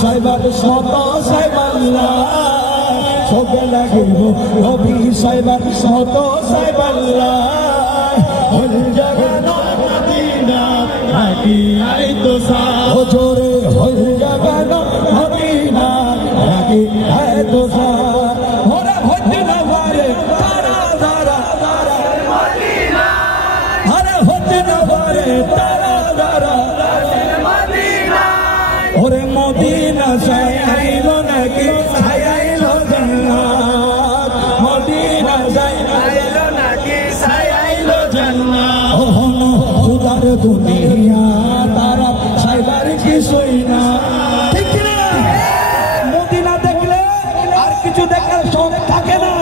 cyber মতো সাইবাল্লাহ সবে লাগিব নবী সাইবার মতো সাইবাল্লাহ হল জাগানো মদিনা নাকি আই তো সা জোরে হল জাগানো মদিনা নাকি আই তো সা ওরে হতে না পারে তারা তারা তারা মদিনা আরে হতে না পারে তারা তারা মদিনা ওরে মদিনা যায় আইলো নাকি আইলো জান্নাত মদিনা যায় আইলো নাকি আইলো জান্নাত ওহন খুদার দুনিয়া তারা সাইবার কিছুই না ঠিক না মদিনা দেখলে আর কিছু দেখার শখ থাকে না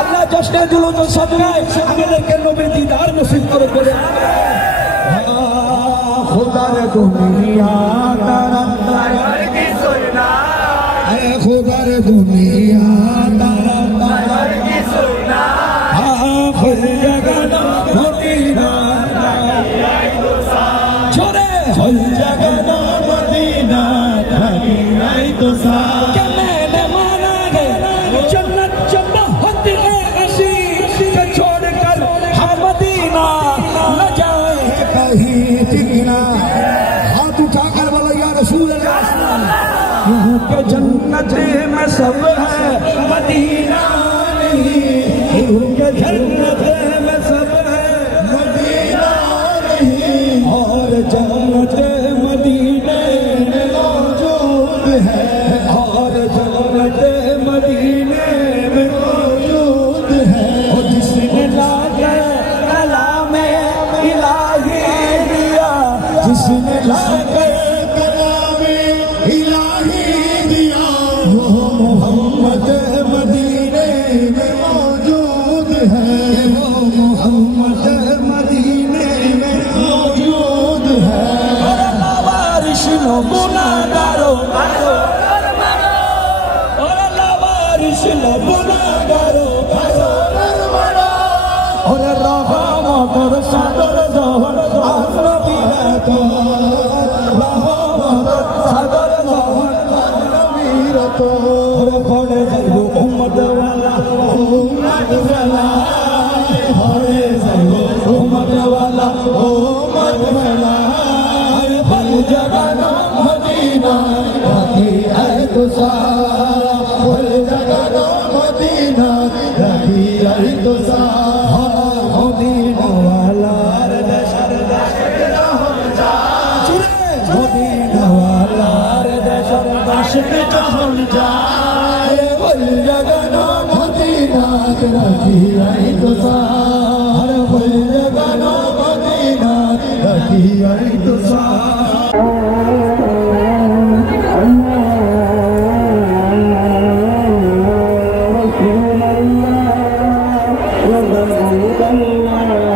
আল্লাহ জশ্নে জুলুস সাদকায় আমাদেরকে নবীর দিদার নসিব করে করে খুদার দুনিয়া তারা সাইবার কিছুই না খুদার দুনিয়া তারা সাইবার কিছুই না হল জাগানো মদিনা छोरे हल जगनो मदीना नाकी आई तो सा क्या मैंने माना है जन्नत जब होती है ऐसी कि छोड़ कर हम मदीना न जाए कहीं ठिकाना हाथ उठाकर बोलो या रसूल अल्लाह यूं के जन्नत में सब है मदीना नहीं यूं के जन्नत में सब है मदीना नहीं और जन्नत मदीने में मौजूद है और जन्नत मदीने में मौजूद है और जिसने लाकर कलाम इलाही दिया जिसने लाकर कलाम इलाही दिया वो मोहम्मद मदीने में मौजूद है वो मोहम्मद मदीने में मौजूद है और लावारिश लो गुनाहगारो और लावारिश लो गुनाहगारो और रहम कर सादर जहर आसरबी है तो रहम कर सादर जहर आसरबी तो और खड़े जाइबो उम्मत वाला हरे जाइबो उम्मत वाला हल जगानो मदीना नाकी आई तो सा हल जगानो मदीना नाकी आई तो सा मदीना वाला मदीना वाला हम जाए हल जगानो मदीना नाकी आई तो सा हल जगानो मदीना नाकी आई तो सा Allah